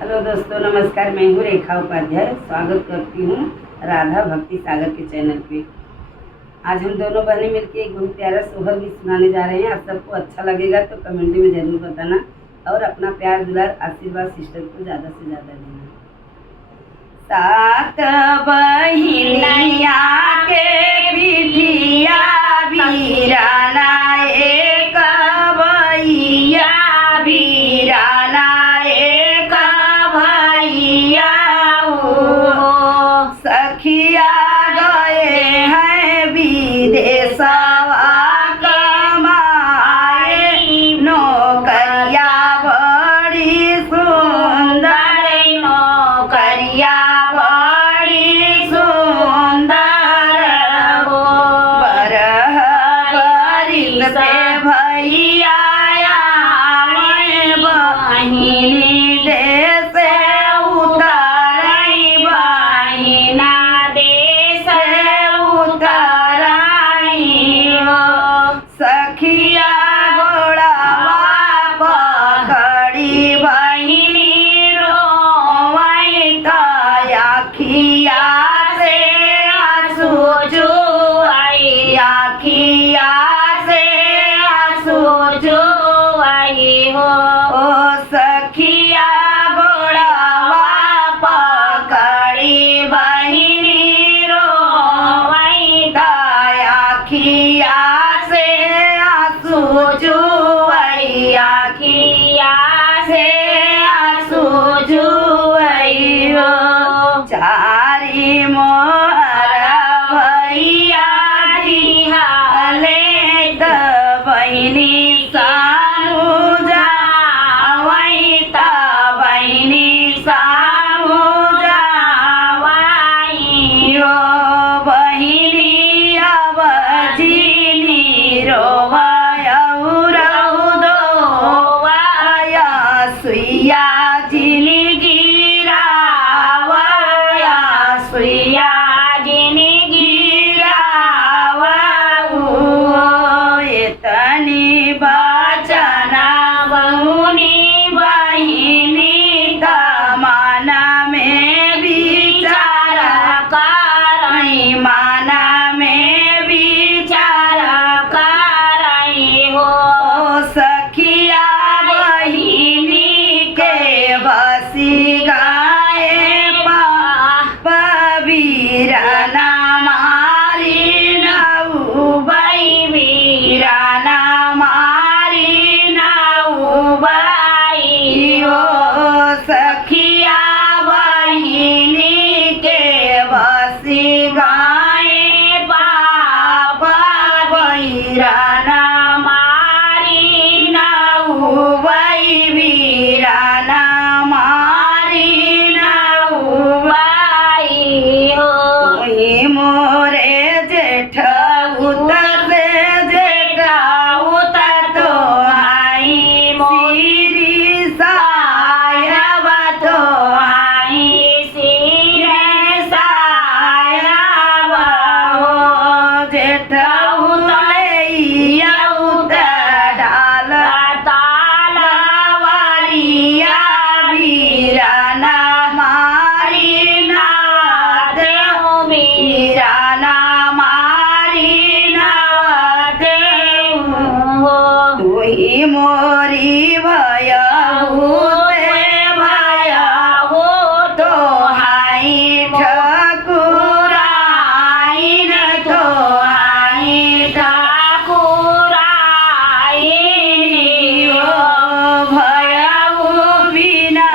Hello दोस्तों, नमस्कार। मैं हूँ रेखा उपाध्याय। स्वागत करती हूँ राधा भक्ति सागर के चैनल पे। आज हम दोनों बहनें मिलकर एक बहुत प्यारा सोहर गीत सुनाने जा रहे हैं। आप सबको अच्छा लगेगा तो कमेंट में ज़रूर बताना और अपना प्यार दुलार आशीर्वाद सिस्टर को ज़्यादा से ज़्यादा देना। सात बहिनिया के बिटिया वीराना, एक भैया वीराना, एक भैया सखिया गए हैं विदेशवा कमाए, नौकरिया बड़ी सुंदर, नौकरिया बड़ी सुंदर हो। बरह बरिस पे भैया बहिनी देश उतरई, बहिना देश उतरई हो। सखिया गोड़वा पकड़ी बहिनी रोवई, आखिया से आंसू जुआई, आखिया से आंसू जुआई हो। ओ सखिया गोड़वा पकड़ी बहिनी रोवई, आखिया से आंसू जुआई, आखिया से आंसू जुआई हो। चारी मोर भैया दिहाले त बहिनी सामु जावई, त बहिनी सामु जावई हो। बहिनी अब जीनी रोवया रौदोवया, सुइया जिनी गिरावया, सुइया जिनी गिरावा। एतनी बचना बहुनी बहिनी माना में विचार करई, माना में विचार करई हो। सखिया बहिनी के बसी गाए वीराना मारी नौबई, वीराना मारी नौबई हो। सखिया बहिनी के बसी गाए वीराना मारी नौबई, वीराना मारी नौबई हो। तुही मोरे जेठ उतरे जेठा उतर तो हाई सिरी सायब, तो हाई सिरी सायब हो। जेठ उतरैया उतर डाल तालवारिया, वीराना मारी नाद, वीराना मारी नाद हो। तुही मोरी भया हो तो हाई ठाकुराइन, तो हाई ठाकुराइन हो। भयऊ बिना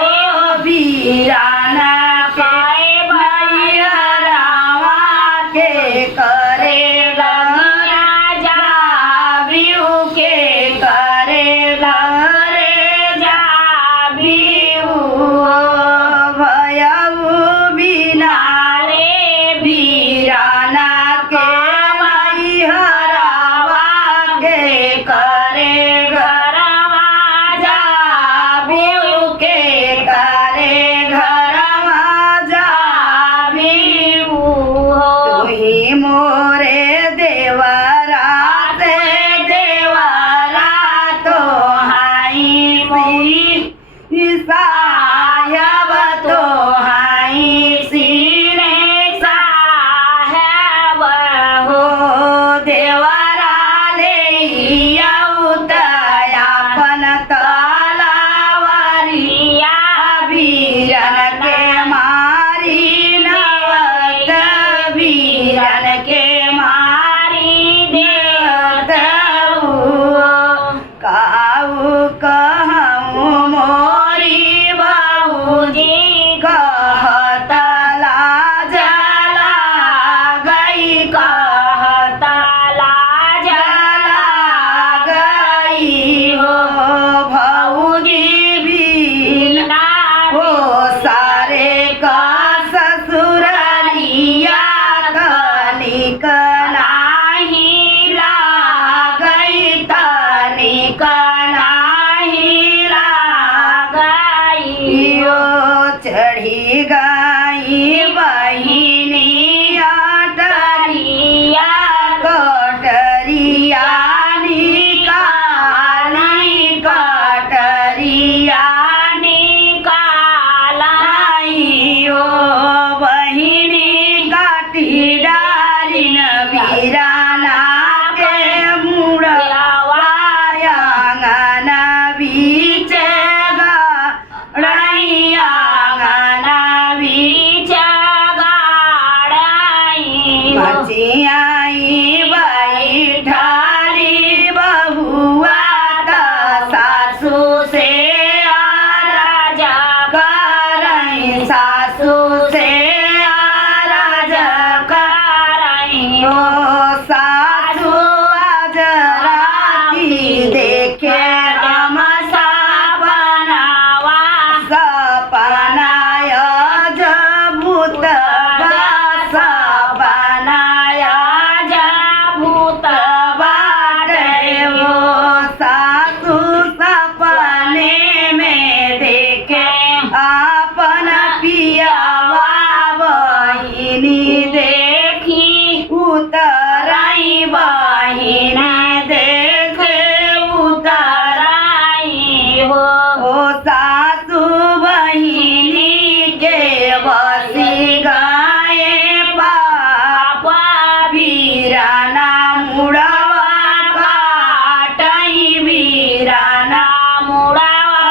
हो वीराना के भैया रावा के करे राजा बिहू के करे रे जा बिहू। भयऊ बिना रे वीराना के भैया रावा के करे घरवा जा बिहू के करे घरवा जा बिहू। तुही मोरे देवरा तो हाई सा चढ़ी गई बहिनी अटरिया कटरिया निकाली कटरिया निकालाई ओ बहिनी काटी डारी न वीराना के मुड़वाया गाना बीच गाड़ैया गाना बीच गाड़ाई मचियाई बैठाली बहुआ त सासू से राजा करई सासू से राजा करई ओ सासू आज राती देखे हम सपनावा सपनाय जभूत सपनाय जभूत बाटे वो सासू सपने में देखे अपन पियावा बहिनी देखी उतराई बहिनी देखे उतराई हो सासू बहिनी के बसी गाए पापा वीराना मुड़वा काटई वीराना मुड़वा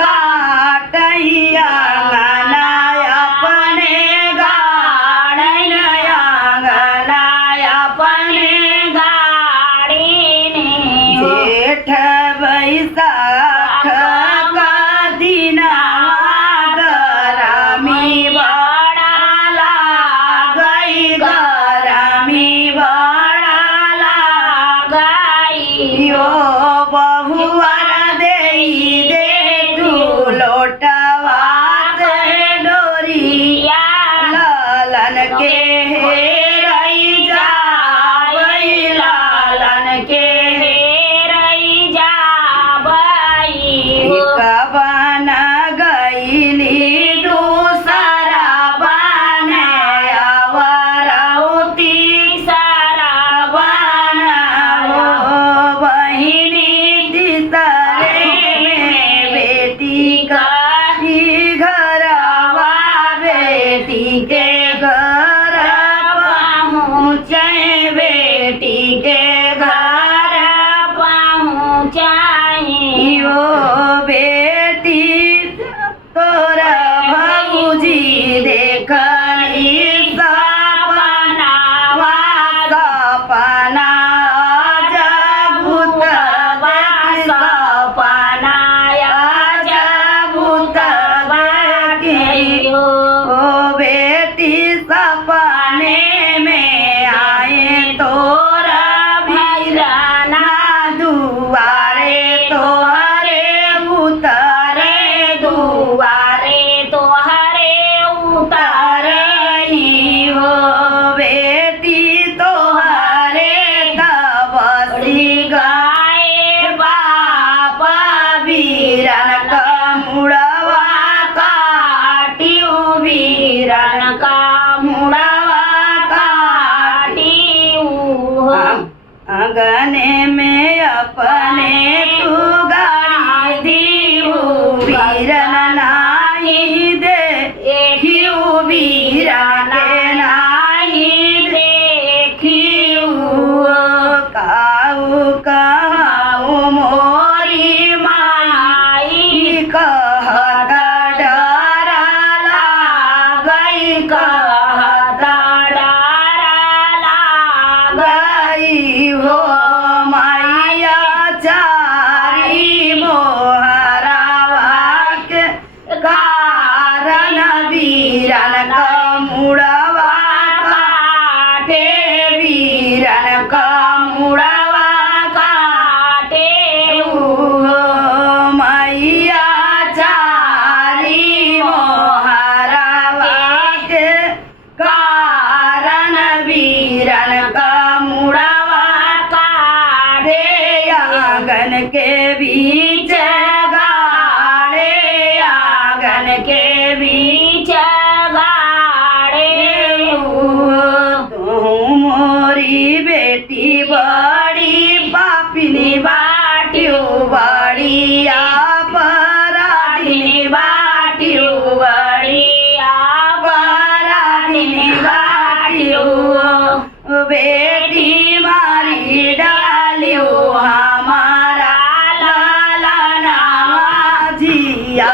काटई आंगना अपने गाड़न आंगना अपने गाड़ी जेठ बैसाख का दिना गरमी बड़ा लागई गरमी बड़ा लागई यो बहुआर देई दे तू लोटवा से डोरिया लालन के हेरई जावई लालन के हेरई जावई कवन गईली दूसरा बने अवरौती सारा बना हो बहिनी तीसरे में बेटी का ही घरवा बेटी के घर पहुँचे बेटी के घर पहुँचाई ओ बेटी तोरा भौजी देखली सपनावा सपना जभूत सपना जभूत ओ बेटी सपने में आए तोरा वीराना दुआरे तोहरे उतरे दुआरे तोहरे उतरई हो बेटी तोहरे दबसी गाए बापा वीरन का मुड़वा काटियो वीरन का मुड़वा काटियो आंगने में अपने तू गाड़ी दीहू वीरन नाही देखियो वीरन के नाही देखियो काऊ कहाऊ मोरी माई कहत डर लागई कहत डर लागई हो मैया चारी आंगन के बीच गाड़े तू मोरी बेटी बड़ी पापिनी बाटियो बड़ी अपराधिनी बाटियो बड़ी अपराधिनी बाटियो बेटी मारी डालियो हमारा लाला नामा जिया